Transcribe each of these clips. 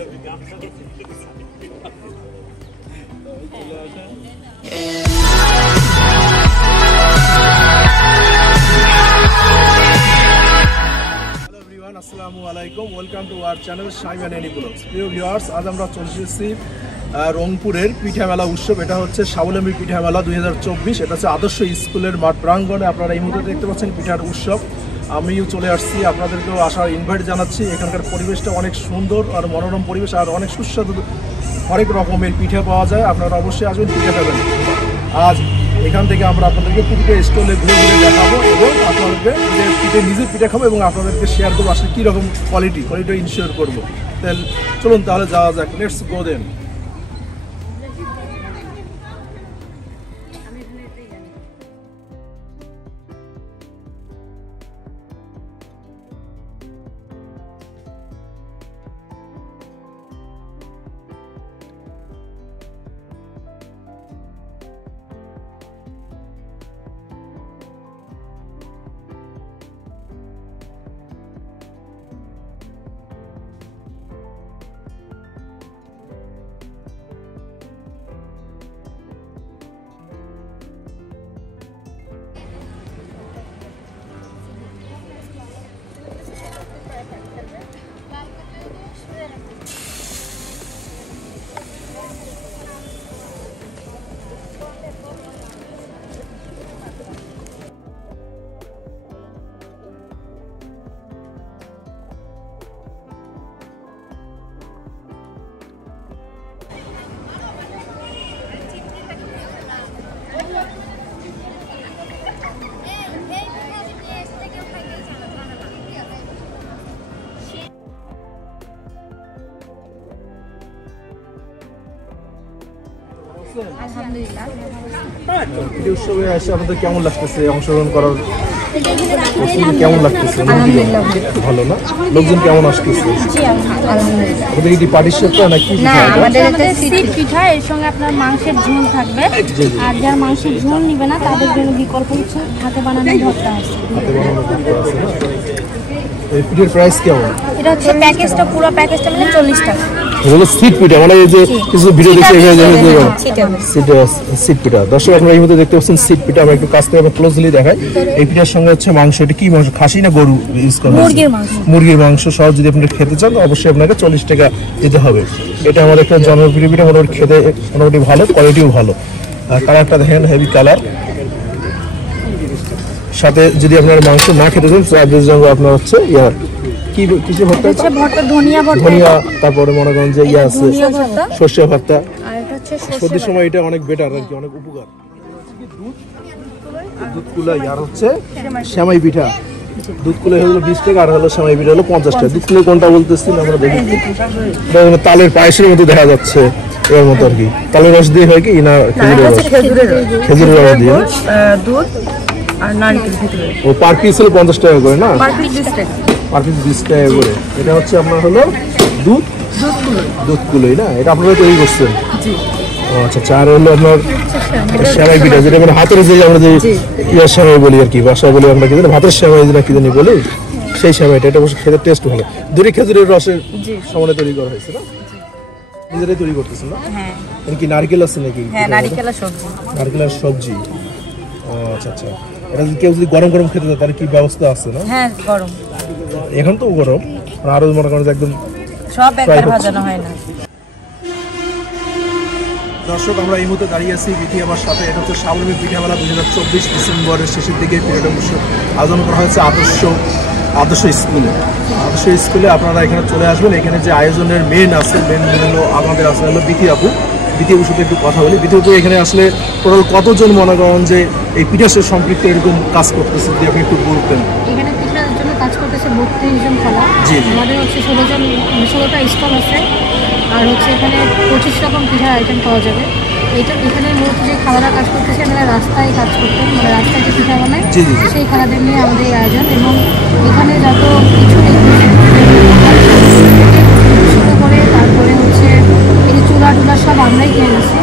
আসসালামু আলাইকুম, welcome to our channel Shaiman any blogs. প্রিয় ভিউয়ার্স, আজ আমরা চলে এসেছি রংপুরের পিঠা মেলা উৎসব। এটা হচ্ছে স্বাবলম্বী পিঠা মেলা 2024। এটা হচ্ছে আদর্শ স্কুলের মাঠ প্রাঙ্গণে। আপনারা এই মুহূর্তে দেখতে পাচ্ছেন পিঠার উৎসব। আমিও চলে আসছি, আপনাদেরকেও আসার ইনভাইট জানাচ্ছি। এখানকার পরিবেশটা অনেক সুন্দর আর মনোরম পরিবেশ, আর অনেক সুস্বাদু অনেক রকমের পিঠা পাওয়া যায়। আপনারা অবশ্যই আসবেন, পিঠা খাবেন। আজ এখান থেকে আমরা আপনাদেরকে প্রতিটা স্টলে ঘুরে ঘুরে দেখাবো এবং আপনাদেরকে নিজের পিঠা খাবো এবং আপনাদেরকে শেয়ার করবো আসলে কীরকম কোয়ালিটি ইনশিওর করবো। তাহলে চলুন তাহলে যাওয়া যাক, লেটস গো দেন। উৎসবে এসে আপনাদের কেমন লাগতেছে অংশগ্রহণ করার? কেমন লাগতেছে? ভালো না? লোকজন কেমন আসতেছে? আপনাদের কি পাটিসাপটা নাকি? না, আমাদের এটা সিট পিঠা, এর সঙ্গে আপনার মাংসের ঝোল থাকবে। আর যারা মাংসের ঝোল নিবে না তাদের জন্য বিকল্প হচ্ছে হাতে বানানো ভর্তা আছে। এই পিঠার প্রাইস কেমন? এটা হচ্ছে প্যাকেজটা, পুরো প্যাকেজটা মানে 40 টাকা। হলো সিট পিঠা, মানে এই যে কিছু ভিডিও দেখে সিট পিঠা। দর্শক আপনারা এই মধ্যে দেখতে পাচ্ছেন সিট পিঠা। আমরা একটু কাছ থেকে ক্লোজলি দেখাই। এই পিঠার সঙ্গে হচ্ছে মাংস। এটা কি মাংস? খাসি না গরু ইউজ করা? মুরগির মাংস সহ যদি আপনি খেতে চান অবশ্যই আপনাকে 40 টাকা দিতে হবে। এটা আমাদের একটা জনপ্রিয় পিঠা, মোটামুটি খেতে মোটামুটি ভালো, কোয়ালিটিও ভালো। আর কালারটা দেখেন, হেভি কালার। সাথে যদি আপনার মাংস না খেতে চান তাদের জন্য আপনার হচ্ছে কিছু ভর্তা, ধনিয়া, তারপরে মনে করেন যে আছে সর্ষে ভর্তা। সর্দির সময় এটা অনেক বেটার আর কি, অনেক উপকার। দুধ কুলাই আর হচ্ছে সেমাই পিঠা। দুধ কুলাই হলো 20 টাকা, আর হলো সেমাই পিঠা হলো 50 টাকা। দুধ কুলাই কোনটা বলতেছি আমরা দেখি। তালের পায়েসের মতো দেখা যাচ্ছে, এর মতো আর কি। তালের রস দিয়ে হয় কি না খেজুরের রস দিয়ে? দুধ আর নারকেল ভিতরে। ও পার পিস হলো 50 টাকা করে না? পার পিস 20 টাকা। পার পিস 20 টাকা করে। এটা হচ্ছে আপনার হলো দুধ কুলাই না? এটা আপনারা তৈরি করছেন? জি। ও আচ্ছা। চার হলো আপনার সেমাই পিঠা, যেটা মানে হাতের যে আমরা যে ইয়ার সেমাই বলি আর কি, বাসায় বলি আমরা কি জানি ভাতের সেমাই যেটা কি জানি বলি, সেই সেমাইটা। এটা অবশ্য খেতে টেস্ট ভালো। দুটি খেজুরের রসের সমানে তৈরি করা হয়েছে না? নিজেরাই তৈরি করতেছেন না? হ্যাঁ। কি নারকেল আছে নাকি? হ্যাঁ, নারকেল আর সবজি। ও আচ্ছা আচ্ছা। এটা যদি কেউ যদি গরম গরম খেতে চায় তাহলে কি ব্যবস্থা আছে না? হ্যাঁ, গরম। এখন তো গরম, আরো মনে করেন একদম সব একবার ভাজানো হয় না। দর্শক আমরা এই মুহূর্তে দাঁড়িয়ে আছি বিটিআবার সাথে। এটা হচ্ছে স্বাবলম্বী পিঠা মেলা 2024 ডিসেম্বরের শেষের দিকে পিঠাটা আয়োজন করা হয়েছে আদর্শ স্কুলে। আপনারা এখানে চলে আসবেন। এখানে যে আয়োজনের মেন হলো আমাদের আছে হলো বিটি আপুর সাথে একটু কথা বলি। বিটি আপু, এখানে আসলে টোটাল কতজন মনে করেন যে এই পিঠার সাথে সম্পৃক্ত এরকম কাজ করতেছে, যদি আপনি একটু বলতেন। এখানে পিঠার জন্য কাজ করতেছে 32 জন খেলা। আমাদের হচ্ছে 16টা স্টল আছে। আর হচ্ছে এখানে 25 রকম পিঠার আইটেম পাওয়া যাবে। এখানে মূলত যে খালারা কাজ করতেছে, আমরা রাস্তায় কাজ করতেন, মানে রাস্তায় যে পিঠা বানায় সেই খালাদের নিয়ে আমাদের এই আয়োজন। এবং এখানে যত কিছু শুরু করে তারপরে হচ্ছে এই চুলা টুলা সব আমরাই কিনে নিচ্ছি।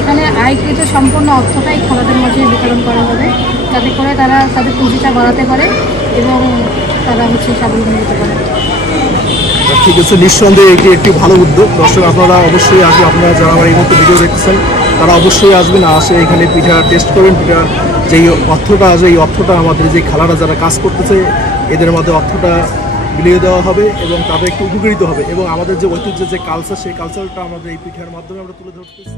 এখানে আয়কৃত সম্পূর্ণ অর্থটাই খালাদের মাঝে বিতরণ করা হবে, যাতে করে তারা তাদের পুঁজিটা বাড়াতে পারে এবং তারা হচ্ছে স্বাবলম্বী হতে পারে। ঠিক আছে, নিঃসন্দেহে এটি একটি ভালো উদ্যোগ। দর্শক আপনারা অবশ্যই আসবেন, আপনারা যারা আমার এই মুহূর্তে ভিডিও দেখতেছেন তারা অবশ্যই আসবেন, আসে এখানে পিঠা টেস্ট করবেন। পিঠার যেই অর্থটা আছে এই অর্থটা আমাদের যে খালারা যারা কাজ করতেছে এদের মধ্যে অর্থটা বিলিয়ে দেওয়া হবে এবং তাদের একটু উপকৃত হবে, এবং আমাদের যে ঐতিহ্য যে কালচার সেই কালচারটা আমাদের এই পিঠার মাধ্যমে আমরা তুলে ধরতেছি।